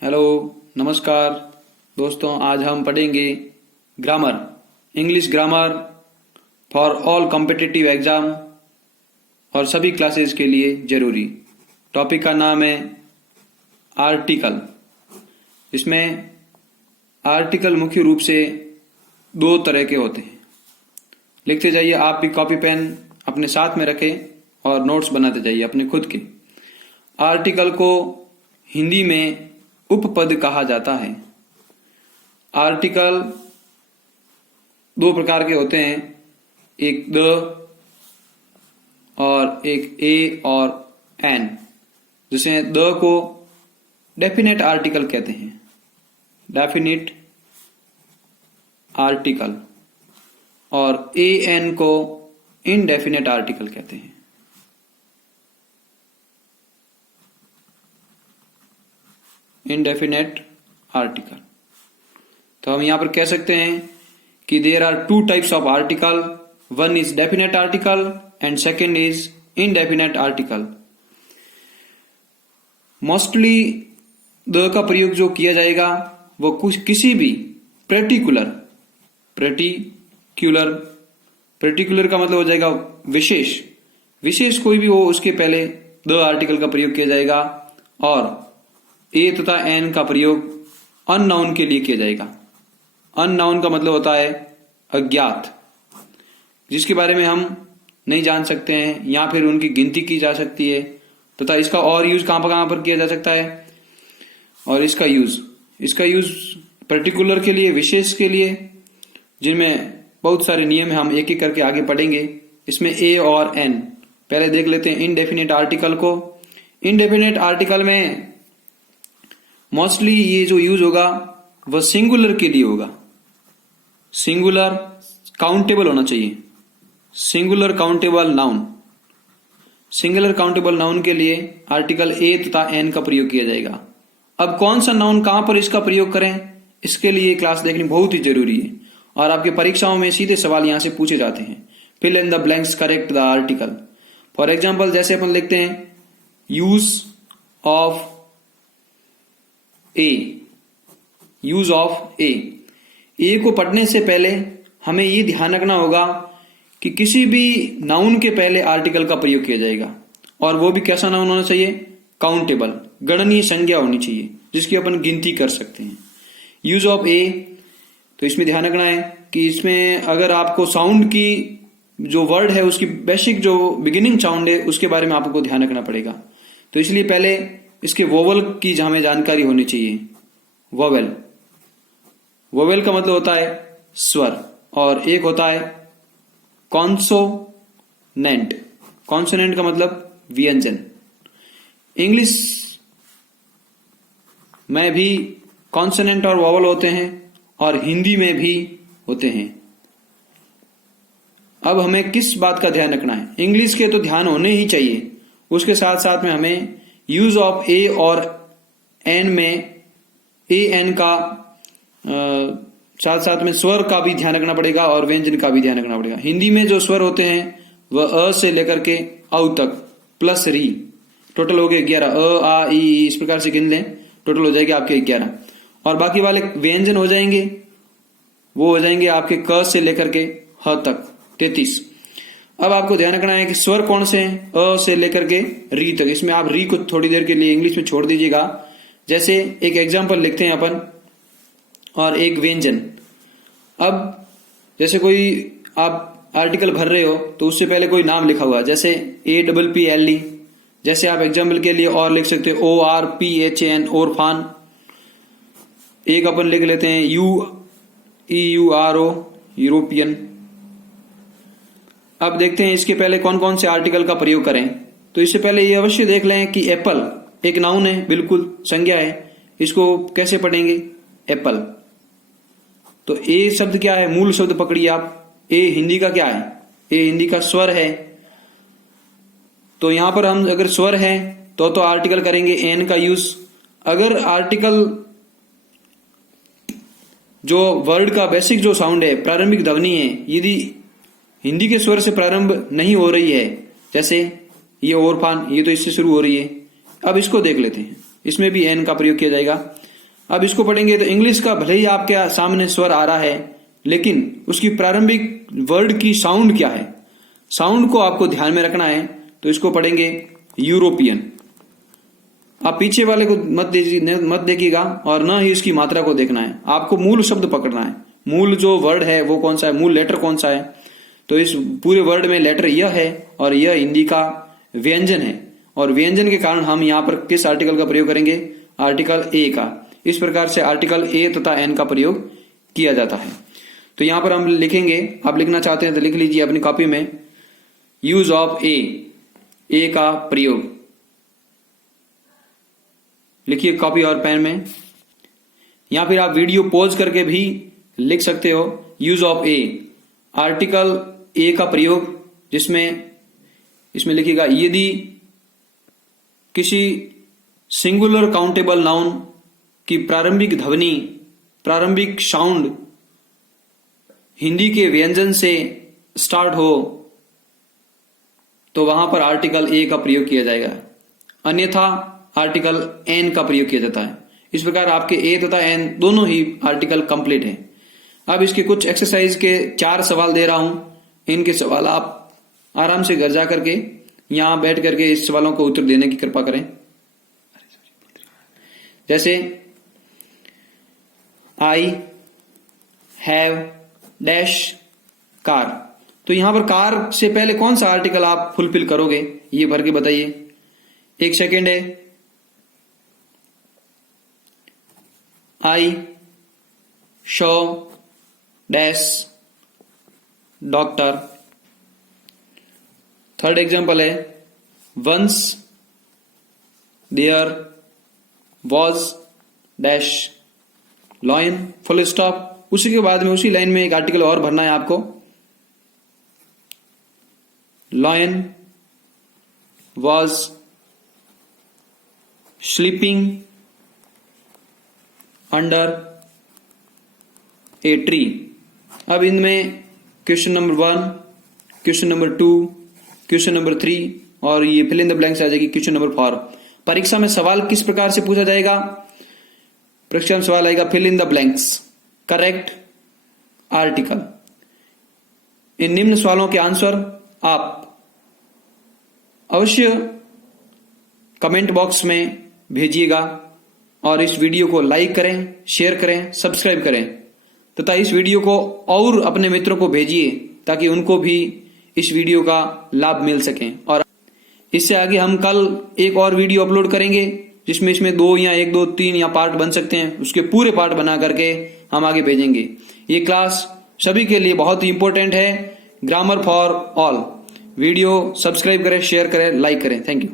Hello, नमस्कार दोस्तों। आज हम पढ़ेंगे grammar, English grammar for all competitive exam और सभी क्लासेस के लिए जरूरी। टॉपिक का नाम है आर्टिकल। इसमें आर्टिकल मुख्य रूप से दो तरह के होते हैं। लिखते जाइए, आप भी कॉपी पेन अपने साथ में रखें और नोट्स बनाते जाइए अपने खुद के। आर्टिकल को हिंदी में उपपद कहा जाता है। आर्टिकल दो प्रकार के होते हैं, एक द और एक ए और एन। जिसे द को डेफिनेट आर्टिकल कहते हैं, डेफिनेट आर्टिकल, और ए एन को इनडेफिनेट आर्टिकल कहते हैं। Indefinite article. तो हम यहां पर कह सकते हैं कि there are two types of article, one is definite article and second is indefinite article. Mostly the का प्रयोग जो किया जाएगा वो कुछ किसी भी पर्टिकुलर का मतलब हो जाएगा विशेष कोई भी हो, उसके पहले द आर्टिकल का प्रयोग किया जाएगा, और ए तथा एन का प्रयोग अननाउन के लिए किया जाएगा। अननाउन का मतलब होता है अज्ञात, जिसके बारे में हम नहीं जान सकते हैं या फिर उनकी गिनती की जा सकती है, तथा इसका और यूज कहां पर किया जा सकता है। और इसका यूज पर्टिकुलर के लिए, विशेष के लिए, जिनमें बहुत सारे नियम है, हम एक एक करके आगे पढ़ेंगे। इसमें ए और एन पहले देख लेते हैं इनडेफिनेट आर्टिकल को। इनडेफिनेट आर्टिकल में मोस्टली ये जो यूज होगा वह सिंगुलर के लिए होगा। सिंगुलर काउंटेबल होना चाहिए, सिंगुलर काउंटेबल नाउन के लिए आर्टिकल ए तथा एन का प्रयोग किया जाएगा। अब कौन सा नाउन कहां पर इसका प्रयोग करें, इसके लिए क्लास देखनी बहुत ही जरूरी है, और आपके परीक्षाओं में सीधे सवाल यहां से पूछे जाते हैं। Fill in the blanks, correct the article. For example, जैसे अपन लिखते हैं यूज ऑफ ए को पढ़ने से पहले हमें यह ध्यान रखना होगा कि किसी भी नाउन के पहले आर्टिकल का प्रयोग किया जाएगा, और वो भी कैसा नाउन होना चाहिए, काउंटेबल, गणनीय संज्ञा होनी चाहिए, जिसकी अपन गिनती कर सकते हैं। यूज ऑफ ए, तो इसमें ध्यान रखना है कि इसमें अगर आपको साउंड की जो वर्ड है उसकी बेसिक जो बिगिनिंग साउंड है उसके बारे में आपको ध्यान रखना पड़ेगा। तो इसलिए पहले इसके वोवल की हमें जानकारी होनी चाहिए। वोवेल का मतलब होता है स्वर, और एक होता है कॉन्सोनेंट का मतलब व्यंजन। इंग्लिश में भी कॉन्सोनेंट और वोवेल होते हैं, और हिंदी में भी होते हैं। अब हमें किस बात का ध्यान रखना है, इंग्लिश के तो ध्यान होने ही चाहिए, उसके साथ साथ में हमें यूज ऑफ ए और एन में ए एन का साथ साथ में स्वर का भी ध्यान रखना पड़ेगा और व्यंजन का भी ध्यान रखना पड़ेगा। हिंदी में जो स्वर होते हैं वह अ से लेकर के औ तक प्लस री, टोटल हो गए 11। अ आ ई, इस प्रकार से गिन लें, टोटल हो जाएगा आपके 11। और बाकी वाले व्यंजन हो जाएंगे, वो हो जाएंगे आपके क से लेकर के ह तक 33। अब आपको ध्यान रखना है कि स्वर कौन से हैं, अ से लेकर के री तक। इसमें आप री को थोड़ी देर के लिए इंग्लिश में छोड़ दीजिएगा। जैसे एक एग्जांपल लिखते हैं अपन, और एक व्यंजन। अब जैसे कोई आप आर्टिकल भर रहे हो तो उससे पहले कोई नाम लिखा हुआ है, जैसे APPLE। जैसे आप एग्जांपल के लिए और लिख सकते हो ORPHAN, ओरफान। एक अपन लिख लेते हैं EURO, यूरोपियन। अब देखते हैं इसके पहले कौन कौन से आर्टिकल का प्रयोग करें। तो इससे पहले ये अवश्य देख लें कि एप्पल एक नाउन है, बिल्कुल संज्ञा है। इसको कैसे पढ़ेंगे, एप्पल। तो ए शब्द क्या है, मूल शब्द पकड़िए आप। ए हिंदी का क्या है, ए हिंदी का स्वर है। तो यहां पर हम अगर स्वर है तो आर्टिकल करेंगे एन का यूज। अगर आर्टिकल जो वर्ड का बेसिक जो साउंड है, प्रारंभिक ध्वनि है, यदि हिंदी के स्वर से प्रारंभ नहीं हो रही है, जैसे ये ओरफान, ये तो इससे शुरू हो रही है। अब इसको देख लेते हैं, इसमें भी एन का प्रयोग किया जाएगा। अब इसको पढ़ेंगे तो इंग्लिश का भले ही आपके सामने स्वर आ रहा है, लेकिन उसकी प्रारंभिक वर्ड की साउंड क्या है, साउंड को आपको ध्यान में रखना है। तो इसको पढ़ेंगे यूरोपियन। आप पीछे वाले को मत देखिएगा और न ही इसकी मात्रा को देखना है, आपको मूल शब्द पकड़ना है। मूल जो वर्ड है वो कौन सा है, मूल लेटर कौन सा है। तो इस पूरे वर्ड में लेटर यह है और यह हिंदी का व्यंजन है, और व्यंजन के कारण हम यहाँ पर किस आर्टिकल का प्रयोग करेंगे, आर्टिकल ए का। इस प्रकार से आर्टिकल ए तथा एन का प्रयोग किया जाता है। तो यहां पर हम लिखेंगे, आप लिखना चाहते हैं तो लिख लीजिए अपनी कॉपी में, यूज ऑफ ए का प्रयोग लिखिए कॉपी और पेन में, या फिर आप वीडियो पॉज करके भी लिख सकते हो। Use of A, article a का प्रयोग, जिसमें इसमें लिखिएगा यदि किसी सिंगुलर काउंटेबल नाउन की प्रारंभिक ध्वनि, प्रारंभिक साउंड हिंदी के व्यंजन से स्टार्ट हो तो वहां पर आर्टिकल ए का प्रयोग किया जाएगा, अन्यथा आर्टिकल एन का प्रयोग किया जाता है। इस प्रकार आपके ए तथा एन दोनों ही आर्टिकल कंप्लीट हैं। अब इसके कुछ एक्सरसाइज के 4 सवाल दे रहा हूं, इनके सवाल आप आराम से घर जा करके यहां बैठ करके इस सवालों को उत्तर देने की कृपा करें। जैसे आई हैव डैश कार, तो यहां पर कार से पहले कौन सा आर्टिकल आप फुलफिल करोगे, ये भर के बताइए। 1 सेकेंड है। I show dash doctor. 3rd example है, once there was dash lion, full stop. उसी के बाद में उसी लाइन में एक आर्टिकल और भरना है आपको, lion was sleeping under a tree. अब इनमें question number 1, question number 2, question number 3 और ये फिल इन द ब्लैंक्स आ जाएगी क्वेश्चन नंबर 4। परीक्षा में सवाल किस प्रकार से पूछा जाएगा, परीक्षा में सवाल आएगा fill in the blanks, correct article. इन निम्न सवालों के आंसर आप अवश्य कमेंट बॉक्स में भेजिएगा और इस वीडियो को लाइक करें, शेयर करें, सब्सक्राइब करें तथा इस वीडियो को और अपने मित्रों को भेजिए ताकि उनको भी इस वीडियो का लाभ मिल सके। और इससे आगे हम कल एक और वीडियो अपलोड करेंगे जिसमें इसमें 2 या 1, 2, 3 या पार्ट बन सकते हैं, उसके पूरे पार्ट बना करके हम आगे भेजेंगे। ये क्लास सभी के लिए बहुत ही इंपॉर्टेंट है, grammar for all. Video subscribe करें, शेयर करें, लाइक करें। Thank you.